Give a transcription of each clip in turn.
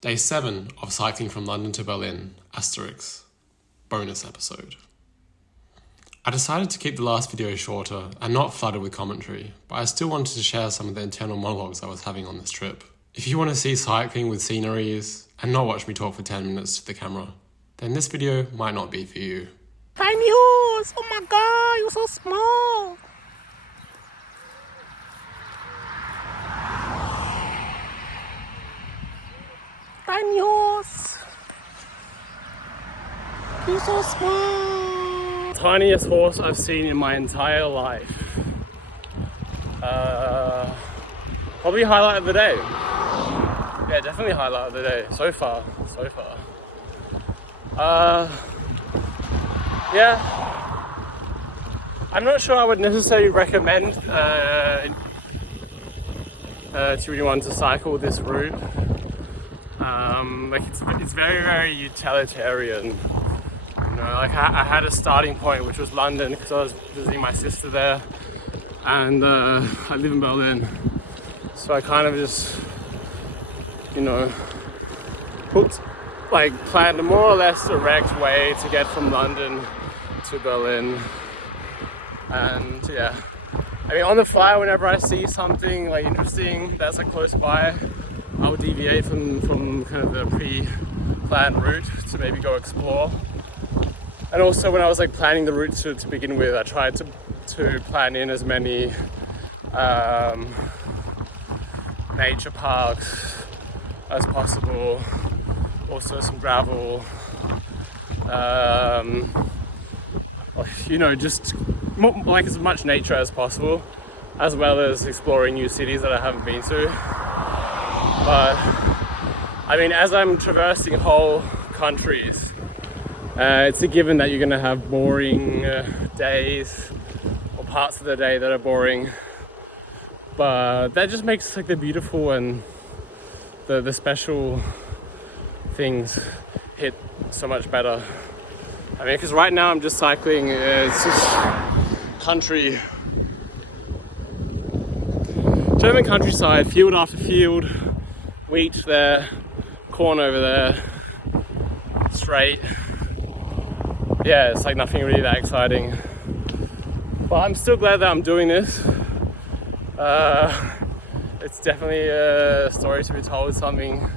Day 7 of cycling from London to Berlin, asterisk, bonus episode. I decided to keep the last video shorter and not flooded with commentary, but I still wanted to share some of the internal monologues I was having on this trip. If you want to see cycling with sceneries and not watch me talk for 10 minutes to the camera, then this video might not be for you. Tiny horse! Oh my god, you're so small! Tiny horse! You're so small! Tiniest horse I've seen in my entire life. Probably highlight of the day. Yeah, definitely highlight of the day. So far. Yeah, I'm not sure I would necessarily recommend to anyone to cycle this route. It's very, very utilitarian. You know, like I had a starting point, which was London, because I was visiting my sister there, and I live in Berlin. So I kind of just, planned a more or less direct way to get from London to Berlin. And yeah, I mean, on the fly, whenever I see something like interesting that's like close by, I'll deviate from kind of the pre-planned route to maybe go explore. And also when I was like planning the route to begin with, I tried to plan in as many nature parks as possible, also some gravel, just like as much nature as possible, as well as exploring new cities that I haven't been to. But I mean, as I'm traversing whole countries, it's a given that you're going to have boring days or parts of the day that are boring. But that just makes like the beautiful and the special things hit so much better. I mean, because right now I'm just cycling, it's just country, German countryside, field after field, wheat there, corn over there, straight. Yeah, it's like nothing really that exciting. But I'm still glad that I'm doing this. It's definitely a story to be told, something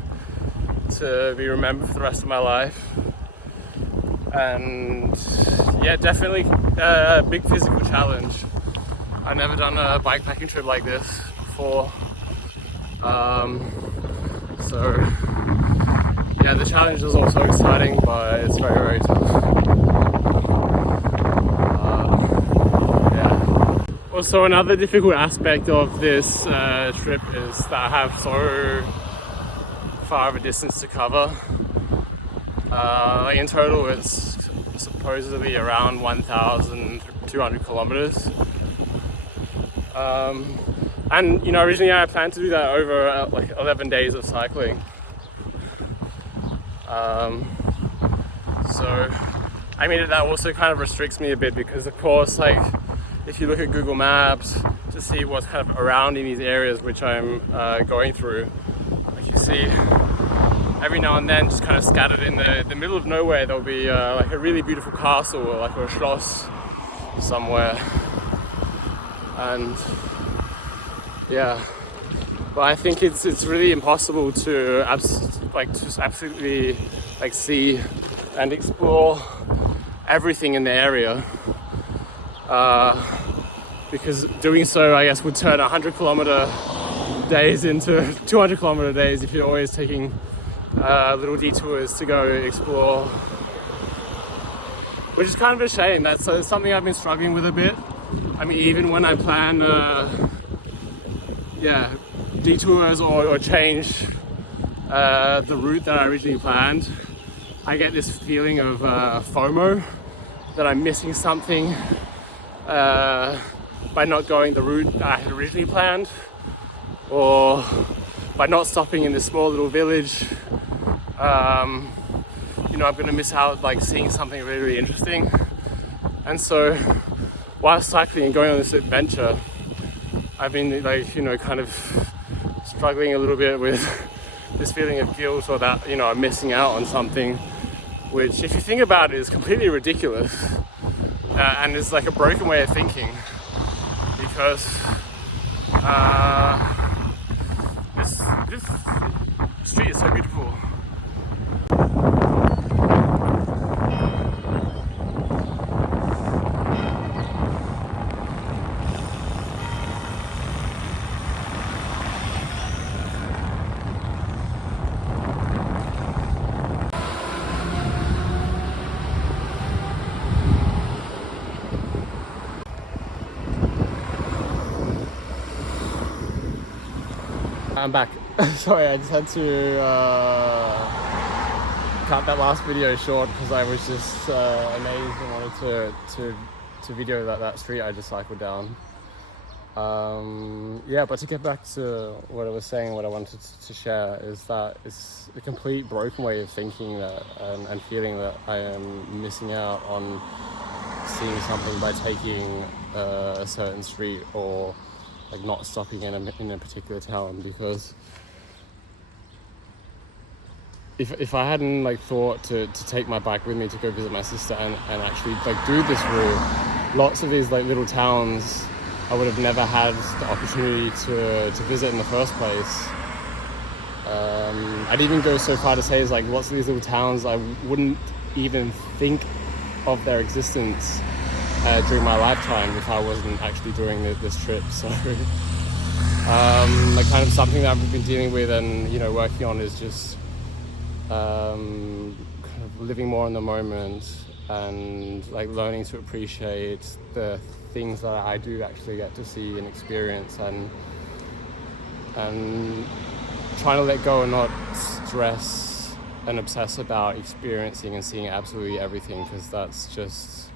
to be remembered for the rest of my life. And yeah, definitely a big physical challenge. I've never done a bikepacking trip like this before. So yeah, the challenge is also exciting, but it's very, very tough. Also, another difficult aspect of this trip is that I have so far of a distance to cover. In total, it's supposedly around 1,200 kilometers. And originally I planned to do that over 11 days of cycling. So I mean, that also kind of restricts me a bit, because of course, if you look at Google Maps to see what's kind of around in these areas which I'm going through, you see every now and then, just kind of scattered in the middle of nowhere, there'll be a really beautiful castle or a schloss somewhere. And yeah, but I think it's really impossible to just absolutely see and explore everything in the area. Because doing so, I guess, would turn 100-kilometer days into 200-kilometer days if you're always taking little detours to go explore. Which is kind of a shame. That's something I've been struggling with a bit. I mean, even when I plan, detours or change the route that I originally planned, I get this feeling of FOMO, that I'm missing something by not going the route that I had originally planned, or by not stopping in this small little village. I'm going to miss out seeing something really, really interesting. And so while cycling and going on this adventure, I've been kind of struggling a little bit with this feeling of guilt or that, you know, I'm missing out on something, which if you think about it is completely ridiculous and is like a broken way of thinking, because this street is so beautiful. I'm back. Sorry, I just had to cut that last video short because I was just amazed and wanted to video that street I just cycled down. Yeah, but to get back to what I was saying, what I wanted to share is that it's a complete broken way of thinking that and feeling that I am missing out on seeing something by taking a certain street or like not stopping in a particular town, because if I hadn't like thought to take my bike with me to go visit my sister and actually like do this route, lots of these like little towns I would have never had the opportunity to visit in the first place. I'd even go so far to say is like lots of these little towns I wouldn't even think of their existence during my lifetime if I wasn't actually doing this trip. So like kind of something that I've been dealing with and, you know, working on is just kind of living more in the moment and like learning to appreciate the things that I do actually get to see and experience, and trying to let go and not stress and obsess about experiencing and seeing absolutely everything, because that's just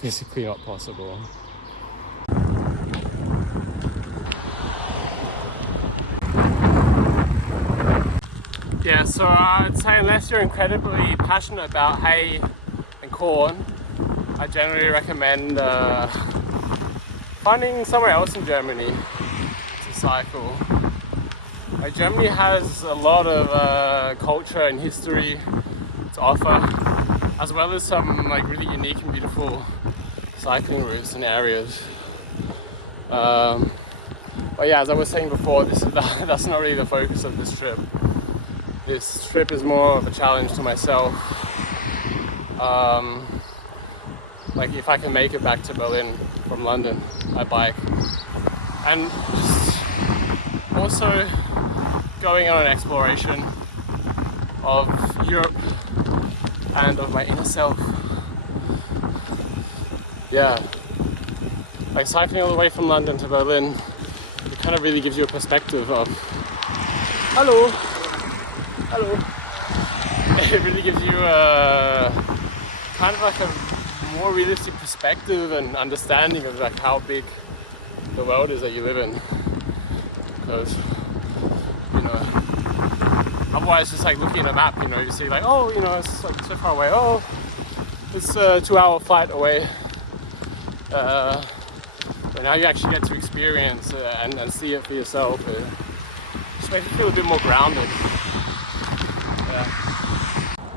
physically not possible. Yeah, so I'd say unless you're incredibly passionate about hay and corn, I generally recommend finding somewhere else in Germany to cycle. Like, Germany has a lot of culture and history to offer, as well as some like really unique and beautiful cycling routes and areas. But yeah, as I was saying before, that's not really the focus of this trip. This trip is more of a challenge to myself. Like if I can make it back to Berlin from London by bike, and just also going on an exploration of Europe and of my inner self. Yeah, like cycling all the way from London to Berlin, it kind of really gives you a perspective of hello. It really gives you a kind of like a more realistic perspective and understanding of like how big the world is that you live in, because, you know, otherwise just like looking at a map, you know, you see like, oh, you know, it's like so far away, oh, it's a 2-hour flight away, but now you actually get to experience and see it for yourself. It just makes you feel a bit more grounded.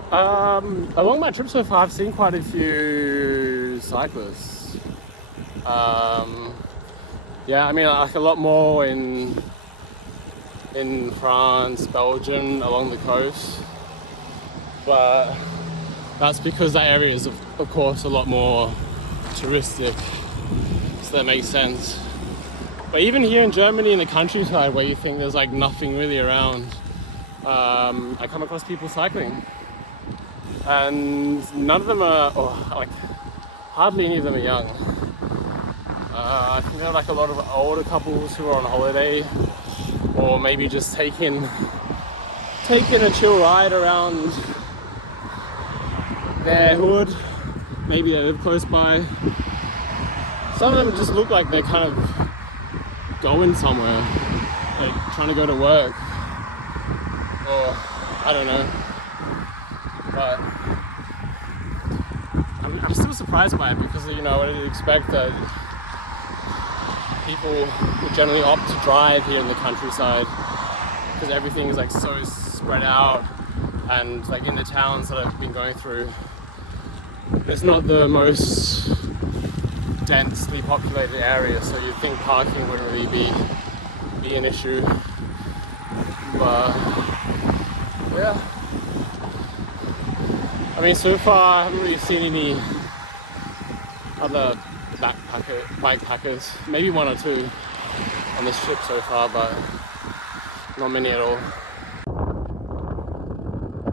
Along my trip so far, I've seen quite a few cyclists. Yeah, I mean, like a lot more in France, Belgium, along the coast. But that's because that area is, of course, a lot more touristic, so that makes sense. But even here in Germany, in the countryside, where you think there's like nothing really around, I come across people cycling. And none of them are, or like hardly any of them are young. I think there are like a lot of older couples who are on holiday, or maybe just taking a chill ride around their hood. Maybe they live close by. Some of them just look like they're kind of going somewhere, like trying to go to work, or I don't know. But I'm still surprised by it, because, you know, I would expect that people would generally opt to drive here in the countryside, because because everything is like so spread out, and like in the towns that I've been going through, it's not the most densely populated area, so you'd think parking wouldn't really be an issue. But yeah, I mean, so far I haven't really seen any other bikepackers, maybe one or two on this trip so far, but not many at all.